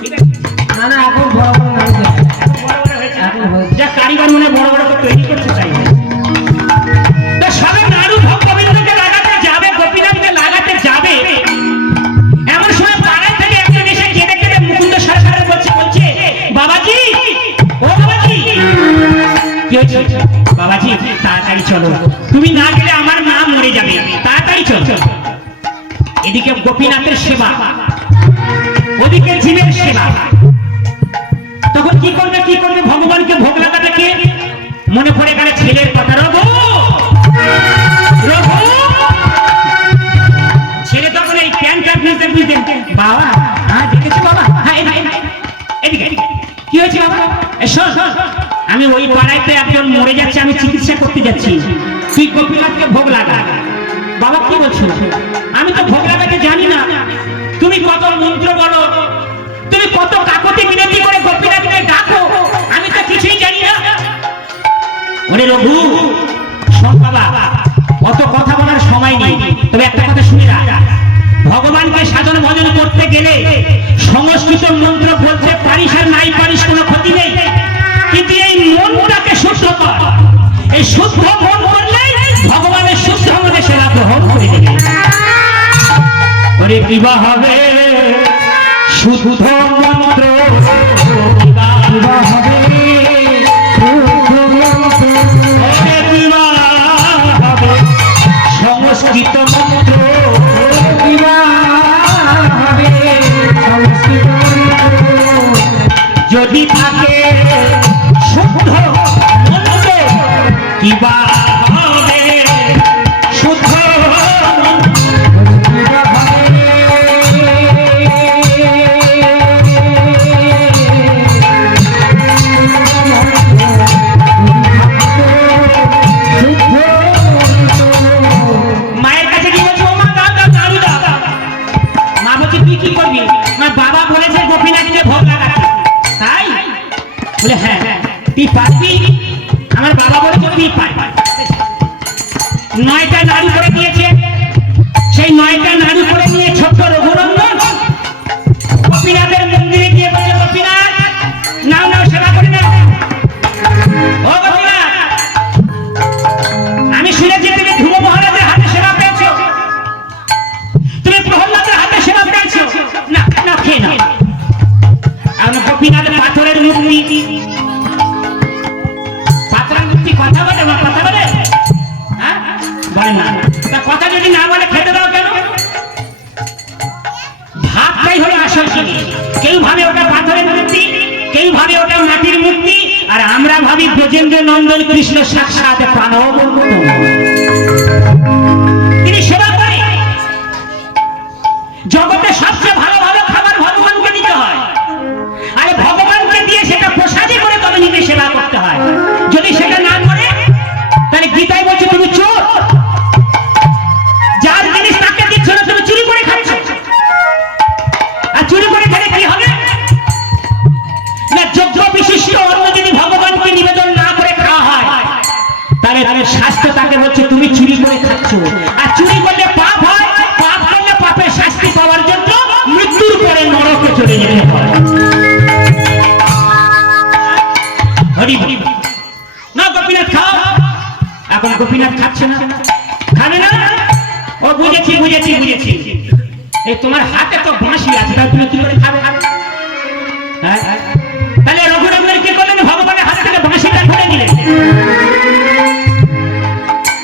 ঠিক আছে? না না এখন বড় বড় নাড়ু বড় বড় হয়েছে, যা কারিগর মনে বড় বড় করে তৈরি করতে চাই। তো সবে নাড়ু ভগবতীকে লাগাতে যাবে, গোপীনাথকে লাগাতে যাবে, এমন সময় পাড়ায় থেকে একজন এসে কেঁদে কেঁদে মুকুন্দ সরকার বলছে, বাবাজি, ও বাবাজি। কি হয়েছে? বাবাজি তাড়াতাড়ি চলো, তুমি না গেলে আমার মা মরে যাবে, তাড়াতাড়ি চলো। এদিকে গোপীনাথের সেবা, ওদিকে জীবের সেবা। তখন কি করবে ভগবানকে ভোগ লাগাবে কে? মনে পড়ে গেল ছেলের কথা, রঘু রঘু। ছেলে তখন এই প্যান্টটা ভিজতে ভিজতে, বাবা হ্যাঁ দেখেছি বাবা, হ্যাঁ এদিকে কি হয়েছে বাবা? শোন, আমি ওই পাড়াইতে একজন মরে যাচ্ছে, আমি চিকিৎসা করতে যাচ্ছি, তুই গোপীনাথকে ভোগ লাগা। বাবা কি বলছো? আমি তো ভোগ লাগাতে জানি না, তুমি কত মন্ত্র বলো, তুমি কত কাকতি মিনতি করে গোপীনাথকে ডাকো, আমি তো কিছুই জানি না। ওরে রঘু শোন বাবা, অত কথা বলার সময় নেই, তবে একটা কথা শুনে রাখ, ভগবানকে সাধন ভজন করতে গেলে সংস্কৃত মন্ত্র বলতে পারিস আর নাই পারিস কোনো ক্ষতি নেই, কিন্তু এই মনটাকে শুদ্ধ কর। এই শুদ্ধ মন করলে ভগবানের শুদ্ধ মনে সেবা গ্রহণ করে দেবে। ওরে বিবাহ হবে শুদ্ধ মন্ত্র, বিবাহ হবে সংস্কৃত মন্ত্র, যদি থাকে শুদ্ধ মন্ত্র, কিবা হবে শুদ্ধ পারবি? আমার বাবা বলে তুই পারবি। 9টা নাড়ু করে দিয়েছে, সেই 9টা নাড়ু করে নিয়ে ছোট্ট রঘুনন্দন গোপীনাথের মন্দিরে গিয়ে বলছে, গোপীনাথ নাও নাও সেবা করে নাও। ও গোপীনাথ, আমি শুনেছি তুমি ধ্রুব মহারাজের হাতে সেবা পেয়েছো, তুমি প্রহ্লাদের হাতে সেবা পেয়েছো, না না খেয়ে নাও। আর গোপীনাথ পাথরের মূর্তি, কথা বলে না, কথা বলে বলে না, তা কথা যদি না বলে খেতে দাও কেন? ভাবটাই হলো আসল জিনিস। কেউ ভাবে ওটা পাথরের মূর্তি, কেউ ভাবে ওটা মাটির মূর্তি, আর আমরা ভাবি ব্রজেন্দ্র নন্দন কৃষ্ণ সাক্ষাৎ প্রাণবন্ত। তিনি সেবা করে। জগতে সবচেয়ে ভালো ভালো খাবার ভগবানকে দিতে হয়, আরে ভগবানকে দিয়ে সেটা প্রসাদী করে তবে নিজে সেবা করতে হয়। যদি সেটা না করে তাহলে গীতায় বলছে তুমি চোর, যার জিনিস তাকে দিচ্ছ না তুমি চুরি করে খাচ্ছ। আর চুরি করে খেলে কি হবে? না যোগ্য বিশিষ্ট অন্ন যদি ভগবানকে নিবেদন না করে খাওয়া হয়, তাহলে শাস্ত্র তাকে বলছে তুমি চুরি করে খাচ্ছ। আর চুরি করলে পাপ হয়, পাপ করলে পাপের শাস্তি পাওয়ার জন্য মৃত্যুর পরে নরকে চলে যেতে হয়। হরি হরি না, গোপীনাথ খাও। এখন গোপীনাথ খাচ্ছে না, খাবে না। ও বুঝেছি বুঝেছি বুঝেছি, এই তোমার হাতে তো বাঁশি আছে, তুমি কি করে খাবে? তাহলে রঘুনন্দন কি করলেন? ভগবানের হাত থেকে বাঁশিটা খুলে দিলেন।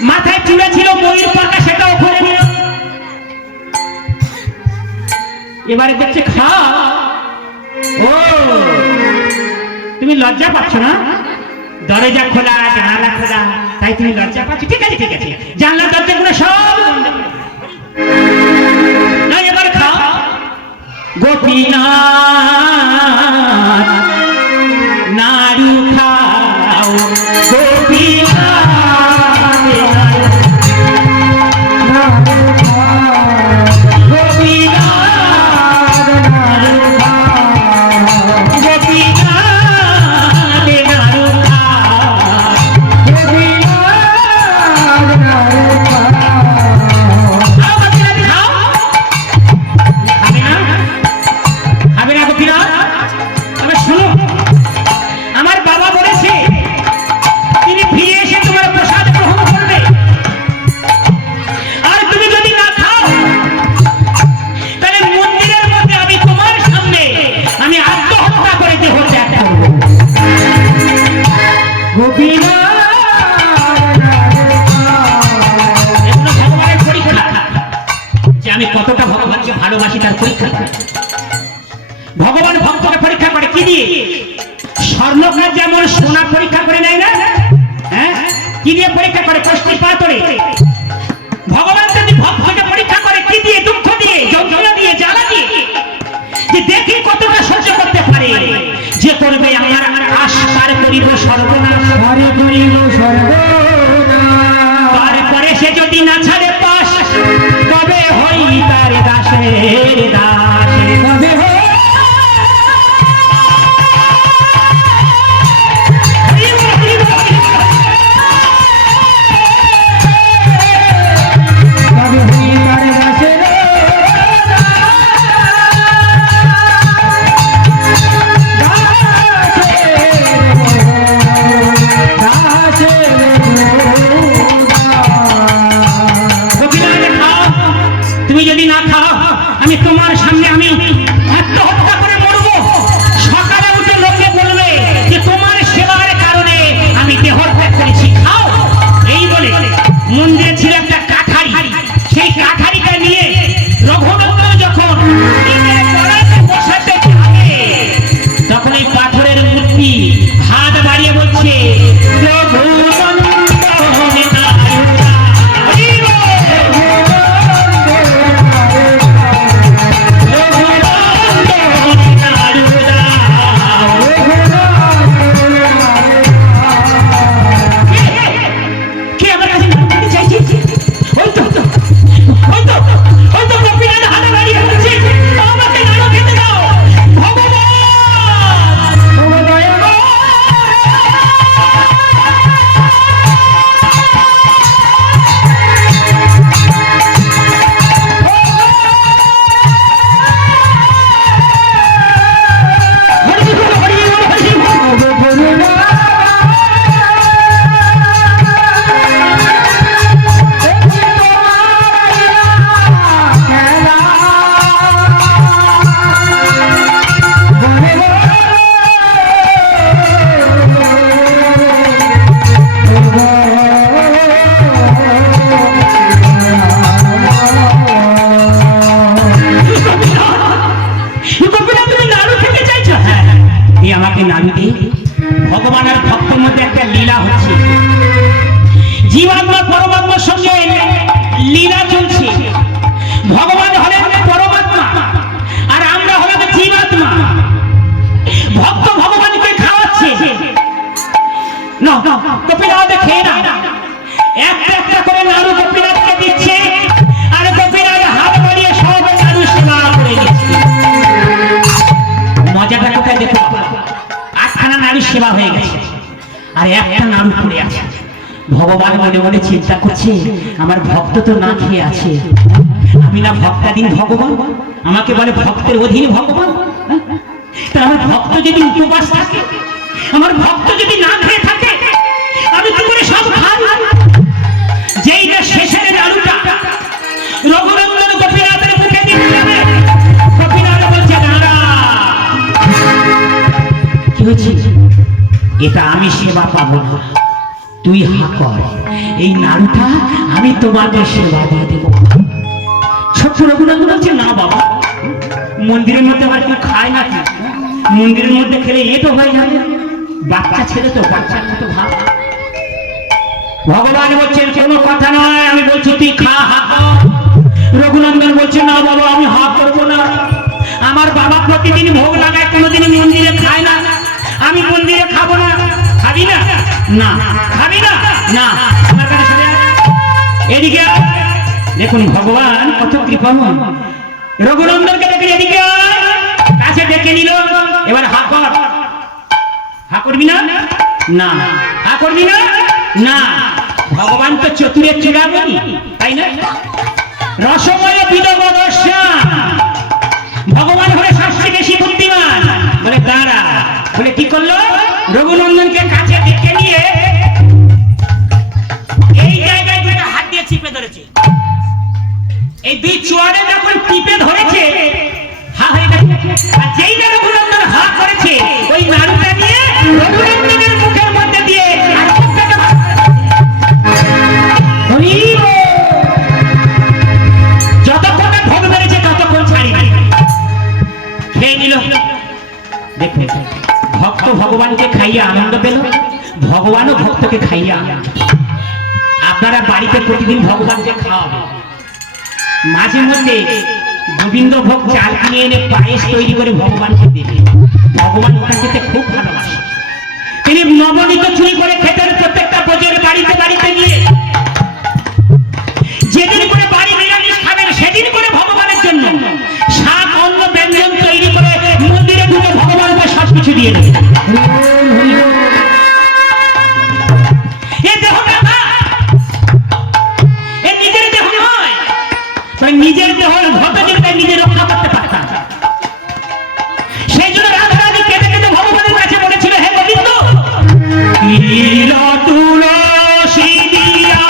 মাথায় চূড়া ছিল ময়ূর পাকা, সেটাও খুলে দিল। এবারে দেখছে খা। ও তুমি লজ্জা পাচ্ছ না? দরজা খোলা, জানালা খোলা, তাই তুমি লজ্জা পাচ্ছ? ঠিক আছে ঠিক আছে, জানলা দরজা গুলো সব না, এবার খাও। গোপীনাথ নাড়ু খাও, গোপীনাথ ভগবান ভক্তকে পরীক্ষা করে কি দিয়ে? স্বর্ণকার যেমন সোনা পরীক্ষা করে নেয় না, হ্যাঁ, কি দিয়ে পরীক্ষা করে? কষ্টি পাথরে। ভগবান যদি ভক্তকে পরীক্ষা করে কি দিয়ে? দুঃখ দিয়ে, যন্ত্রণা দিয়ে, জ্বালা দিয়ে, যে দেখি কতটা সহ্য করতে পারে। যে করবে আমার আশ পার করিব সর্বনাশ, হরে করিব সর্বনাশ। তারপরে সে যদি না ছাড়ে পাশ, তবে হই তার দাসের দাস। তবে হয় তবে হই তার দাসের তুমি যদি না খাও, আমি তোমার সামনে আমি আত্মহত্যা করে মরবো। সকালে উঠে লোকে বলবে যে তোমার সেবার কারণে আমি দেহ ত্যাগ করেছি, খাও। এই বলে মন্দিরে ছিল একটা কাঠারি, সেই কাঠারিটা নিয়ে রঘুনন্দন যখন নিজের গলাতে বসাতে যাবে, তখন এই পাথরের মূর্তি হাত বাড়িয়ে বলছে, রঘুনন্দন ভগবান আর ভক্তের মধ্যে একটা লীলা হচ্ছে। জীবাত্মা পরমাত্মার সঙ্গে লীলা চলছে। ভগবান হলেন পরমাত্মা আর আমরা হলাম জীবাত্মা। ভক্ত ভগবানকে খাওয়াচ্ছে, না গোপীনাথ খেয়ে না, একটা একটা করে নাড়ু গোপীনাথকে দিচ্ছে, আর গোপীনাথ হাত বাড়িয়ে সব নাড়ু সেবা করে দিচ্ছে। মজাটা কোথায় দেখো, আটখানা নাড়ু সেবা হয়ে গেছে আর একটা নাড়ু পড়ে আছে। ভগবান মনে মনে চিন্তা করছে, আমার ভক্ত তো না খেয়ে আছে, আমি না ভক্তাধীন ভগবান, আমাকে বলে ভক্তের অধীন ভগবান। তা আমার ভক্ত যদি উপবাস থাকে, আমার ভক্ত যদি না খেয়ে থাকে, আমি কি করে সব খাই? যেইটা শেষের নাড়ুটা রঘুনন্দন গোপীনাথের মুখে দিতে যাবে, গোপীনাথ বলছে, দাঁড়া, কি হয়েছে? এটা আমি সেবা পাবো না, তুই হা কর, এই নাড়ুটা আমি তোমাকে সেবা দিয়ে দেবো। ছোট্ট রঘুনন্দন বলছে, না বাবা, মন্দিরের মধ্যে আবার কেউ খায় নাকি? মন্দিরের মধ্যে খেলে এ তো হয়ে যাবে, বাচ্চা ছেলে তো, বাচ্চার মতো ভাব। ভগবান বলছেন, কোনো কথা নয়, আমি বলছি তুই খা, হা কর। রঘুনন্দন বলছে, না বাবা, আমি হা করবো না, আমার বাবা প্রতিদিন ভোগ লাগায়, কোনোদিন মন্দিরে খায় না, আমি মন্দিরে খাবো না। খাবি না? না। খাবি না? না। আমার কাছে সরে আয়। এদিকে আয়। দেখুন ভগবান কত কৃপাময়। রঘুনন্দনকে দেখে এদিকে আয়, কাছে ডেকে নিল, এবার হা কর। হা করবি না? না। হা করবি না? না। ভগবান তো চতুরের চূড়ামণি, তাই না? রসময় বিদবদর্শা, ভগবান হলে সবচেয়ে বেশি বুদ্ধিমান। বলে দাঁড়া, বলে কি করলো? রঘুনন্দনকে কাছে ডেকে নিয়ে এই জায়গায় দুটো হাত দিয়ে চিপে ধরেছে। এই দুই চোয়ারে যখন টিপে ধরেছে, হা হয়ে গেছে। আর যেই না রঘুনন্দন হা করেছে, ওই নাড়ুটা দিয়ে রঘুনন্দনের মুখের মধ্যে দিয়ে আর মুখটাকে যতক্ষণ ভোগ মেরেছে ততক্ষণ ছাড়ি। খেয়ে নিল। দেখুন, ভক্ত ভগবানকে খাইয়ে আনন্দ পেল, ভগবানও ভক্তকে খাইয়ে আনন্দ। আপনারা বাড়িতে প্রতিদিন ভগবানকে খাওয়াবেন। মাঝে মধ্যে গোবিন্দ ভোগ চাল কিনে এনে পায়েস তৈরি করে ভগবানকে দেবে। ভগবান ওটা খেতে খুব ভালোবাসে। তিনি নবনীত চুরি করে খেতেন প্রত্যেকটা প্রজার বাড়িতে বাড়িতে গিয়ে। যেদিন করে বাড়ি নিরামিষ খাবেন সেদিন করে ভগবানের জন্য শাক অন্ন ব্যঞ্জন তৈরি করে মন্দিরে ঢুকে ভগবানকে সবকিছু দিয়ে দেবে। নিজের দেহ ভক্ত যেটা নিজে রক্ষা করতে পারতাম। সেই জন্য রাধা রানী কেঁদে কেঁদে ভগবানের কাছে বলেছিল, হে গোবিন্দ, তুলসী দিয়া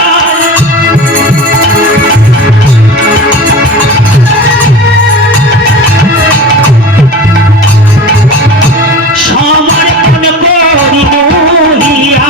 সমর্পণ করি মহিয়া।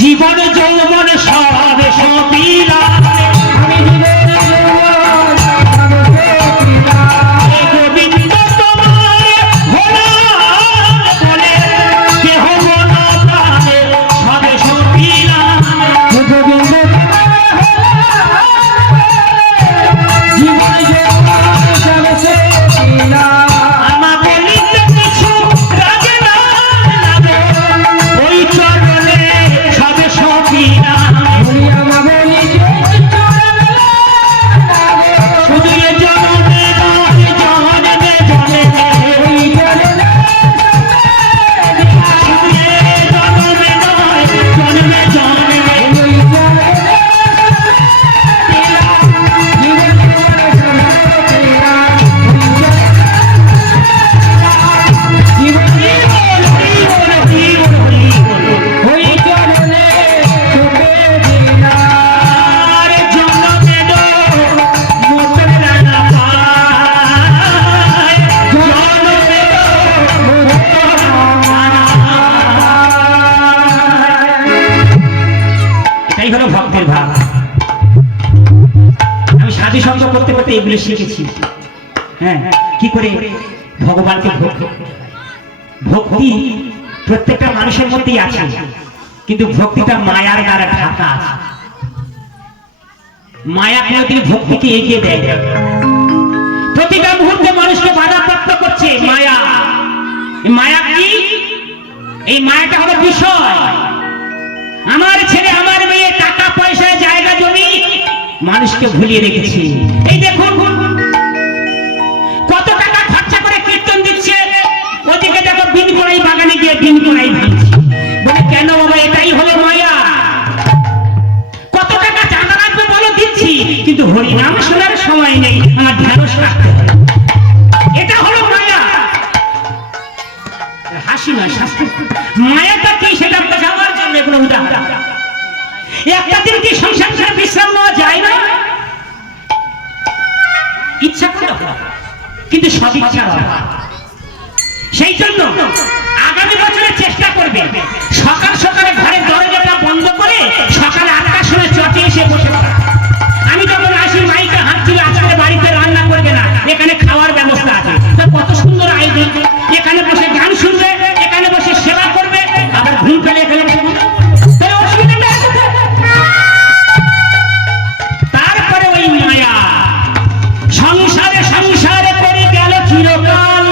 জীবন যৌবন সব সপিলা গোবিন্দ তোমার বলে কেহ মন প্রাণে সব সপিলা। আমা বলিতে কিছু রাজে না ওই চরণে সব সপিলা। শুধু এ জনমে নয় জনমে জনমে, শুধু এ জনমে নয় জনমে জনমে। এটাই হলো ভক্তের ভাব। আমি সাধু সঙ্গ করতে করতে এগুলো শিখেছি। হ্যাঁ, কি করে ভগবানকে ভক্তি প্রত্যেকটা মানুষের মধ্যেই আছে, কিন্তু ভক্তিটা মায়ার দ্বারা ঢাকা আছে। মায়া কোনোদিন ভক্তিকে এগিয়ে দেয় না। প্রতিটা মুহূর্তে মানুষকে বাধাপ্রাপ্ত করছে মায়া। মায়া কি? এই মায়াটা হলো বিষয়। আমার ছেলে আমার মেয়ে টাকা পয়সা জায়গা জমি মানুষকে ভুলিয়ে রেখেছে। এই দেখুন কত টাকা খরচা করে কীর্তন দিচ্ছে, ওদিকে দেখো বিন করাই বাগানে গিয়ে বিন করাই ভাঙছে। বলে কেন বাবা? এটাই হলো মায়া। কত টাকা চাঁদা রাখবে বলো, দিচ্ছি, কিন্তু হরিনাম শোনার সময় নেই, আমার ঢেঁড়স রাখতে হবে। এটা হলো মায়া। হাসি নয়, শাস্তি। মায়াটা কি সেটা বোঝাবার জন্য এগুলো উদাহরণ। একটা দিন কি সংসার ছেড়ে বিশ্রাম নেওয়া যায় না? ইচ্ছা করে, কিন্তু সব ইচ্ছা হয়। সেই জন্য আগামী বছরে চেষ্টা করবে সকাল সকালে ঘরের দরজাটা বন্ধ করে সকালে 8টার সময় চটে এসে বসে পড়া। আমি যখন আসি মাইকে হাত তুলে আজকে বাড়িতে রান্না করবে না, এখানে খাওয়ার ব্যবস্থা আছে। কত সুন্দর আয়োজন। এখানে বসে গান শুনবে, এখানে বসে সেবা করবে, আবার ঘুম পেলে এখানে তারপরে ওই মায়া সংসারে সংসারে করে গেল চিরকাল।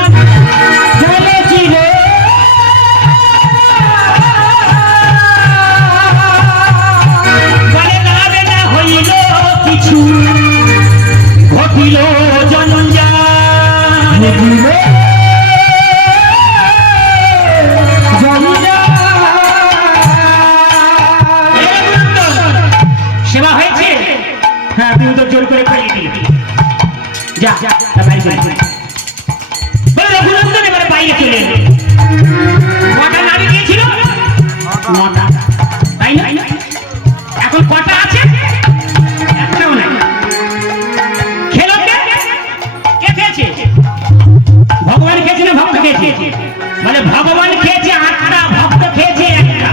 বলে লাভে না হইল কিছু, ঘটিল জঞ্জাল। সেবা হয়েছে? হ্যাঁ, আপনি তো জোর করে খাইয়ে দিন। যা বাইরে চলে বলে রঘুনন্দন এবারে বাইরে চলে এলো। কটা নারী গিয়েছিল? 9টা, তাই না? এখন কটা আছে? একটাও নাই। খেলো কে? কে খেয়েছে? ভগবান খেয়েছে না ভক্ত খেয়েছে? বলে ভগবান খেয়েছে 8টা, ভক্ত খেয়েছে 1টা।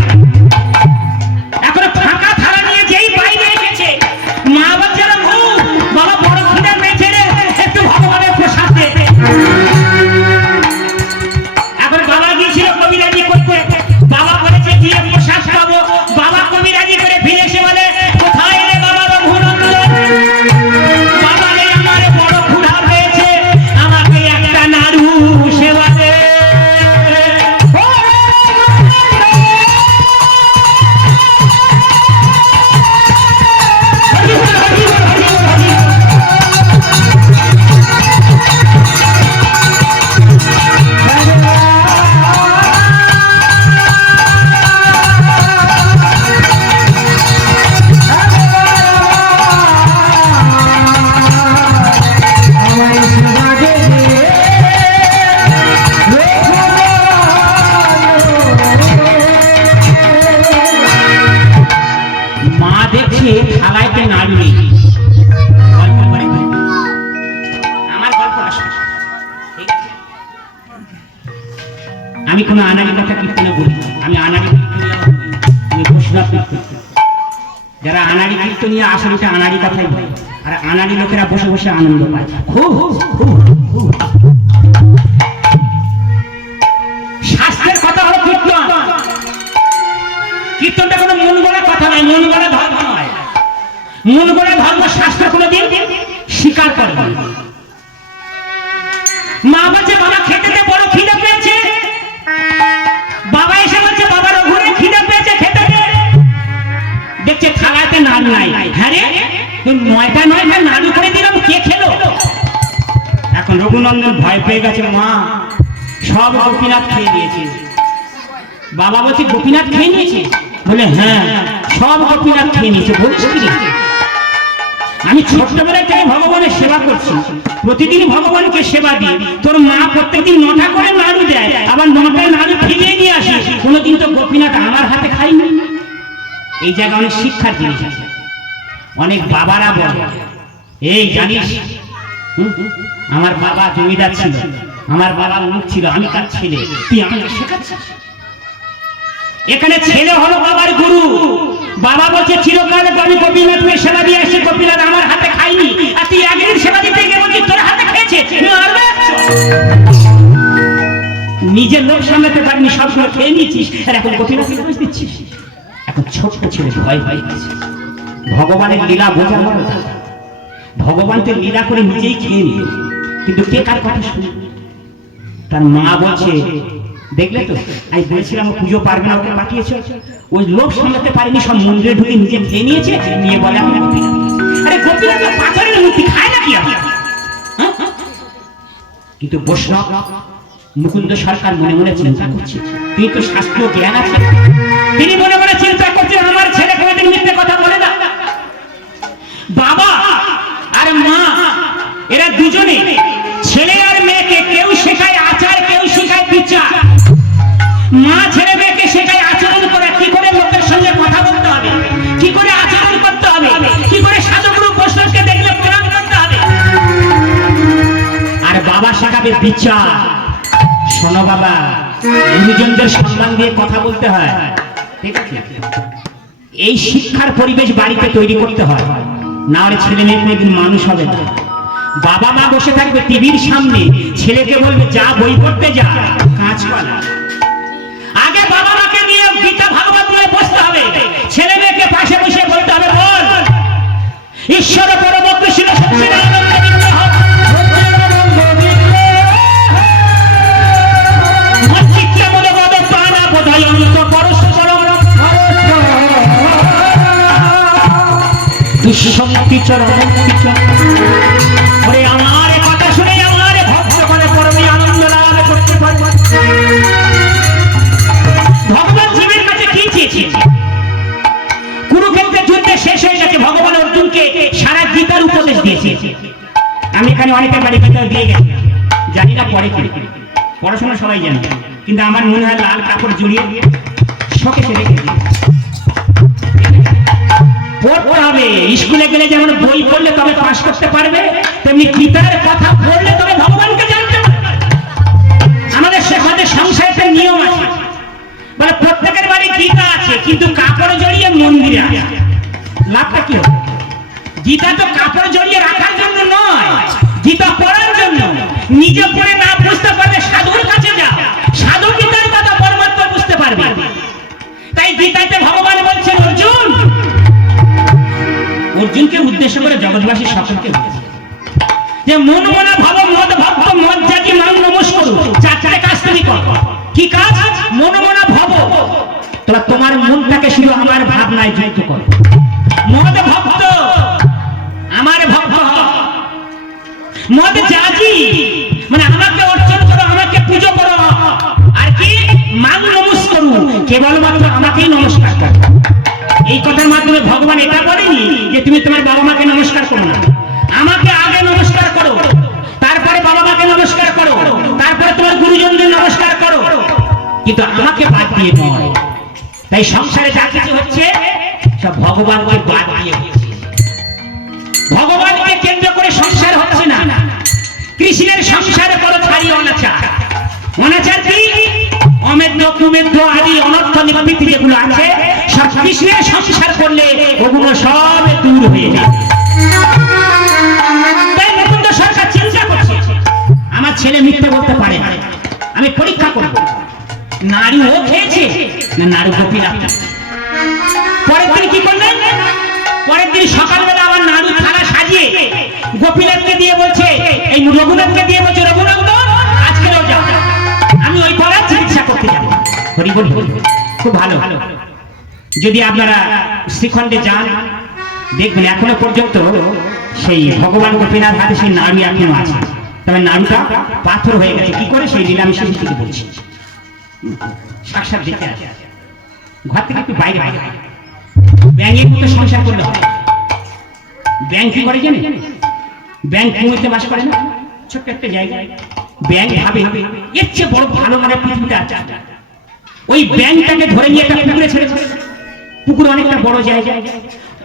এখন ফাঁকা থালা নিয়ে যেই বাইরে এসেছে, মা বলছে বাবা বড় খিদে পেয়েছে রে, একটু ভগবানের প্রসাদ দে। এখন বাবা গিয়েছিল কবিরাজি করতে, বাবা বলেছে গিয়ে প্রসাদ পাবো। বাবা কবিরাজি করে ফিরে এসে বলে কোথায় রে বাবা রঘুনন্দন? বাবা রে আমার বড় ক্ষুধা পেয়েছে, আমাকে একটা নাড়ু সেবা দে। মা দেখছে থালাইতে নাড়ু নেই। গল্প করে বলি। আমার গল্প আসবে, ঠিক আছে? আমি কোনো আনাড়ি কথা কীর্তনে বলি না। আমি আনাড়ি কীর্তনিয়া বলি, আমি বৈষ্ণব কীর্তন। যারা আনাড়ি কীর্তনিয়া আসলে আনাড়ি কথাই বলে, আর আনাড়ি লোকেরা বসে বসে আনন্দ পায় খুব খুব খুব। শাস্ত্রের কথা হলো কীর্তন। কীর্তনটা কোনো মন গড়া কথা নয়, মন গড়া ধর্ম নয়। মন গড়া ধর্ম শাস্ত্র কোনোদিন স্বীকার করে না। মা বলছে বাবা খেতে দে, বড় খিদে পেয়েছে। বাবা এসে বলছে বাবা রঘুরে খিদে পেয়েছে, খেতে দে। দেখছে থালাতে নাড়ু নাই। হ্যাঁ রে, 9টা নাড়ু করে দিলাম, কে খেলো? এখন রঘুনন্দন ভয় পেয়ে গেছে, মা সব গোপীনাথ খেয়ে দিয়েছে। বাবা বলছে গোপীনাথ খেয়ে নিয়েছে? বলে হ্যাঁ, সব গোপীনাথ খেয়ে নিয়েছে। বলিস কি? আমি ছোট্টবেলায় থেকে ভগবানের সেবা করছি, প্রতিদিন ভগবানকে সেবা দিই। তোর মা প্রত্যেকদিন 9টা করে নাড়ু দেয়, আবার 9টায় নাড়ু ফিরিয়ে নিয়ে আসে। কোনোদিন তো গোপীনাথ আমার হাতে খাইনি। এই জায়গায় অনেক শিক্ষার জিনিস আছে। অনেক বাবারা বলে এই জানিস, আমার বাবা জমিদার ছিল, আমার বাবা মুখ ছিল, আমি তার ছেলে, তুই আমাকে শেখাচ্ছিস? এখানে ছেলে হলো বাবার গুরু। বাবা বলছে চিরকাল আমি গোপীনাথকে সেবা দিয়ে আসি, গোপীনাথ আমার হাতে খাইনি, আর তুই একদিন সেবা দিতে গিয়ে বলছিস তোর হাতে খেয়েছে। নিজের লোক সামলাতে পারিনি, সবসময় খেয়ে নিয়েছিস, আর এখন গোপীনাথকে দোষ দিচ্ছিস। এখন ছোট্ট ছেলে ভয় ভয় গেছে। ভগবানের লীলা বোঝা হলো না। ভগবান তো লীলা করে নিজেই খেয়ে নিল, কিন্তু কে কার কথা শুনে? তার মা বলছে দেখলে তো, আমি বলছিলাম পুজো পারবে না, ওকে পাঠিয়েছে। ওই লোক সামলাতে পারিনি, সব মন্দিরে ঢুকে নিজে খেয়ে নিয়েছে, নিয়ে বলে আমি গোপীনাথ। আরে গোপীনাথ তো পাথরের মূর্তি, খায় নাকি? কিন্তু বৈষ্ণব মুকুন্দ সরকার মনে মনে চিন্তা করছে, তিনি তো শাস্ত্রীয় জ্ঞান আছে, তিনি মনে মনে চিন্তা করছেন আমার ছেলে কোনোদিন মিথ্যে কথা বলে না। বাবা আর মা এরা দুজনে ছেলে আর মেয়েকে কেউ শেখায় আচার, কেউ শেখায় বিচার। মা ছেলে মেয়েকে শেখায় আচরণ করে, কি করে লোকের সঙ্গে কথা বলতে হবে, কি করে আচরণ করতে হবে, কি করে সাধুগুরু বৈষ্ণবকে দেখলে প্রণাম করতে হবে। আর বাবা শেখাবে বিচার। শোনো বাবা, গুরুজনদের সম্মান দিয়ে কথা বলতে হয়, ঠিক আছে? এই শিক্ষার পরিবেশ বাড়িতে তৈরি করতে হয়, না হলে ছেলে মেয়ে কোনোদিন মানুষ হবে না। বাবা মা বসে থাকবে টিভির সামনে, ছেলেকে বলবে যা বই পড়তে যা, কাজ করা। আগে বাবা মাকে নিয়ে গীতা ভাগবত নিয়ে বসতে হবে, ছেলে মেয়েকে পাশে বসে বলতে হবে বল ঈশ্বর পরম কৃষ্ণ সচ্চিদানন্দ বিগ্রহ মচ্চিত্তমূল বদ প্রাণ বোধয়ন্ত পরস্পরম দুঃসংতি চরমুক্তি চর। ওরে আমার কথা শুনে আমার ভক্ত করে পরমে আনন্দ লাভ করতে পারবে। ভগবান জীবের কাছে কি চেয়েছে? কুরুক্ষেত্রের যুদ্ধে শেষ হয়ে গেছে, ভগবান অর্জুনকে সারা গীতার উপদেশ দিয়েছে। আমি এখানে অনেকের বাড়ি কোথাও দিয়ে গেছি, জানি না পরে কি, পড়াশোনা সবাই জানে, কিন্তু আমার মনে হয় লাল কাপড় জড়িয়ে শোকেসে রেখে দিই। পড়তে হবে, স্কুলে গেলে যেমন বই পড়লে তবে পাস করতে পারবে, তেমনি গীতার কথা পড়লে তবে ভগবানকে জানতে পারবে। আমাদের সেখানে সংসারের নিয়ম আছে, বলে প্রত্যেকের বাড়ি গীতা আছে, কিন্তু কাপড় জড়িয়ে মন্দিরে আছে। লাভটা কি হবে? গীতা তো কাপড় জড়িয়ে রাখার জন্য নয়, গীতা পড়ার জন্য। নিজে পড়ে না বুঝতে পারলে সাধুর কাছে যাও, সাধু গীতার কথা পরমাত্ম বুঝতে পারবে। তাই গীতাতে ভগবান বলছেন অর্জুন, অর্জুনকে উদ্দেশ্য করে জগৎবাসী সকলকে বলছে যে মন মনা ভাব মদ ভক্ত মদ জাতি মান নমস্কার, চারটে কাজ তুমি করো। কি কাজ? মন মনা ভাব, তোমার মনটাকে শুধু আমার ভাবনায় যুক্ত করো। মদ ভক্ত, আমার ভক্ত হও। মদ জাতি মানে আমাকে অর্জন করো, আমাকে পুজো করো। আর কি? মান নমস্কার, কেবলমাত্র আমাকেই নমস্কার করো। এই কথার মাধ্যমে ভগবান এটা বলেনি যে তুমি তোমার বাবা মাকে নমস্কার করো না, আমাকে আগে নমস্কার করো, তারপরে বাবা মাকে নমস্কার করো, তারপরে তোমার গুরুজনদের নমস্কার করো, কিন্তু আমাকে বাদ দিয়ে নয়। তাই সংসারে যা কিছু হচ্ছে সব ভগবানকে বাদ দিয়ে হচ্ছে, ভগবানকে কেন্দ্র করে সংসার হচ্ছে না। কৃষ্ণের সংসারে বড় ছাড়ি অনাচার। অনাচার কি? অমেধ্য কুমেধ্য আদি অনর্থ নিবৃত্তি যেগুলো আছে সব কৃষ্ণের সংসার করলে ওগুলো সব দূর হয়ে যায়। তাই মুকুন্দ সরকার চিন্তা করছে আমার ছেলে মিথ্যে বলতে পারে না, আমি পরীক্ষা করব নারী ও খেয়েছে না নারী গোপীনাথ। পরের দিন কি করলেন? পরের দিন সকালবেলা আমার নাড়ু থালা সাজিয়ে গোপীনাথকে দিয়ে বলছে, এই রঘুনাথকে দিয়ে বলছে, রঘুনাথ আজকেও যাও, আমি ওই পাড়ার চিকিৎসা করতে যাবো। হরি বল, খুব ভালো। যদি আপনারা শ্রীখণ্ডে যান দেখবেন এখনো পর্যন্ত সেই ভগবান গোপীনাথ হাতে সেই নাড়ু এখনো আছে, তবে নাড়ুটা পাথর হয়ে গেছে। কি করে? সেই লীলামিশে থেকে বলছি, সাক্ষাৎ দেখে আছে। ঘর থেকে একটু বাইরে বাইরে ব্যাঙের মতো সংসার করলে হবে। ব্যাঙ কি করে জানে? ব্যাঙ কুমিতে বাস করে না, ছোট্ট একটা জায়গায়। ব্যাঙ ভাবে এর চেয়ে বড় ভালো মানে পৃথিবীতে আছে। ওই ব্যাঙটাকে ধরে নিয়ে একটা পুকুরে ছেড়ে, পুকুর অনেকটা বড় জায়গায়,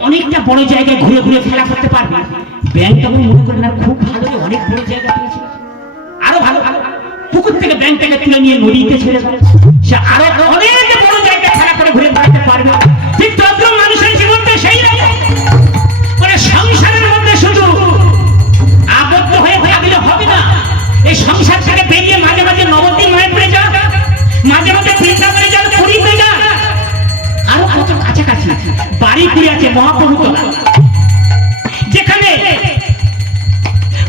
অনেকটা বড় জায়গায় ঘুরে ঘুরে খেলা করতে পারবে। ব্যাঙটা মনে করে না খুব ভালো, অনেক বড় জায়গা পেয়েছে, আরো ভালো ভালো। পুকুর থেকে ব্যাঙটাকে তুলে নিয়ে নদীতে ছেড়ে দেবে, সে আরো অনেক বড় জায়গায় খেলা করে ঘুরে বেড়াতে পারবে। ঠিক তত মানুষের জীবনটা সেই রকম। মানে সংসারের মধ্যে শুধু আবদ্ধ হয়ে থাকলে হবে না, এই সংসার থেকে বেরিয়ে মাঝে মাঝে নবদ্বীপ মায়াপুরে যা, মাঝে মাঝে বৃন্দাবনে যা, পুরীতে যা, আরো কত কাছাকাছি বাড়িপুরে আছে মহাপ্রভুতলা, যেখানে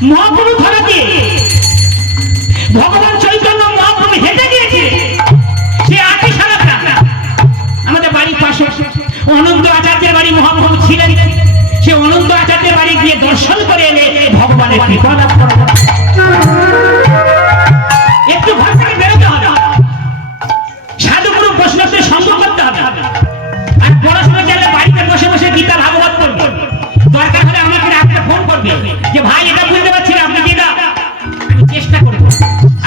মহাপ্রভু ধরা দিয়ে ভগবান চৈতন্য মহাপ্রভু হেঁটে গিয়েছে। সে আটি সারাটা আমাদের বাড়ির পাশে অনন্ত আচার্যের বাড়ি মহাপ্রভু ছিলেন। সে অনন্ত আচার্যের বাড়ি গিয়ে দর্শন করে এলে ভগবানের কৃপা লাভ করা। একটু ঘর থেকে বেরোতে হবে, সাধুগুরু বৈষ্ণবদের সঙ্গ করতে হবে, আর পড়াশোনা চাইলে বাড়িতে বসে বসে গীতা ভাগবত করবে। দরকার হলে আমাকে রাত্রে ফোন করবে যে ভাই এটা বুঝতে পারছি না, আপনি গীতা। আমি চেষ্টা করবো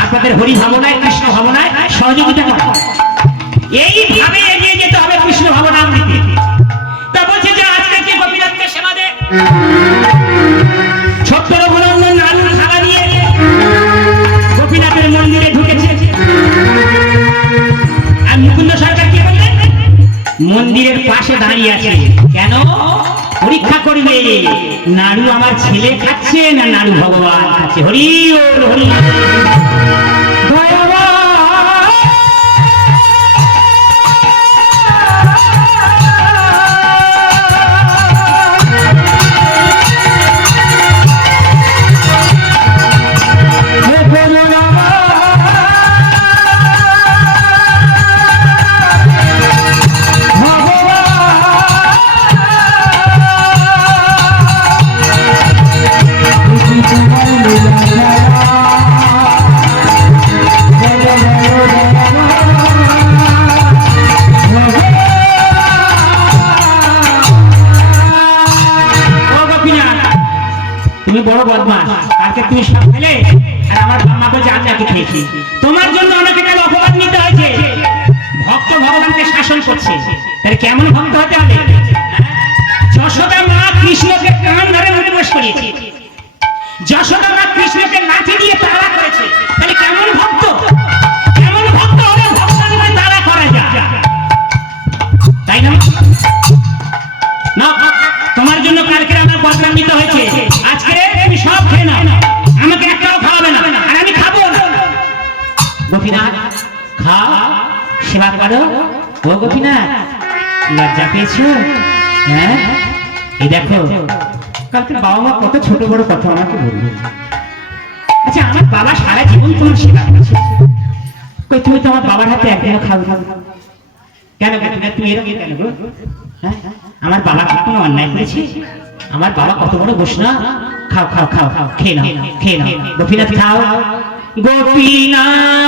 আপনাদের হরি ভাবনায় কৃষ্ণ ভাবনায় সহযোগিতা করা। এইভাবে এগিয়ে যেতে হবে কৃষ্ণ ভাবনা আমৃতি। তা বলছে যে আজকে যে গোপীনাথকে সেবা দে, ছোট্ট রঘুনন্দন নাড়ুর থালা নিয়ে গোপীনাথের মন্দিরে ঢুকেছে। আর মুকুন্দ সরকার কি বললেন? মন্দিরের পাশে দাঁড়িয়ে আছে। কেন? পরীক্ষা করবে নাড়ু আমার ছেলে খাচ্ছে না নাড়ু ভগবান খাচ্ছে। হরি ওর হরি খেলে আর আমার বাবা বলছে আমি নাকি খেয়েছি। তোমার জন্য আমাকে কাল অপমান নিতে হয়েছে। ভক্ত ভগবানকে শাসন করছে, তাহলে কেমন ভক্ত হতে হবে? যশোদা মা কৃষ্ণকে কান ধরে উদ্বোস করিয়েছে, যশোদা মা কৃষ্ণকে লাঠি দিয়ে তাড়া করেছে, তাহলে কেমন ভক্ত? কেমন ভক্ত হলে ভক্তকে তাড়া করা যায়, তাই না? না, তোমার জন্য কালকে আমার বদনাম নিতে হয়েছে। আজকে তুমি সব খেয়ে নাও, আমাকে একটাও খাওয়াবে না, আর আমি খাবো না। গোপীনাথ খাও, সেবা করো। ও গোপীনাথ, লজ্জা পেয়েছো? হ্যাঁ, এই দেখো কালকে বাবা মা কত ছোট বড় কথা আমাকে বললো। আচ্ছা, আমার বাবা সারা জীবন তোমার সেবা করেছে, কই তুমি তো আমার বাবার হাতে একদিনও খাবে? কেন গোপীনাথ তুমি এরকম কেন গো? হ্যাঁ, আমার বাবা কি কোনো অন্যায় করেছে? আমার বাবা কত বড় বৈষ্ণব। খাও খাও খাও, খেয়ে নাও, খেয়ে নাও। গোপীনাথ খাও। গোপীনাথ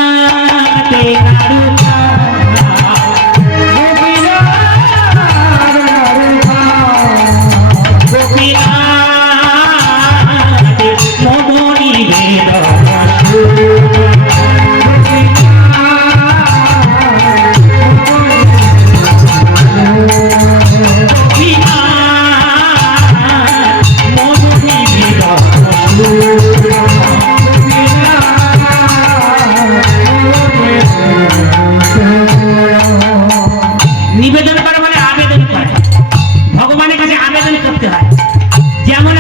নিবেদন করা মানে আবেদন করা, ভগবানের কাছে আবেদন করতে হয়। যেমন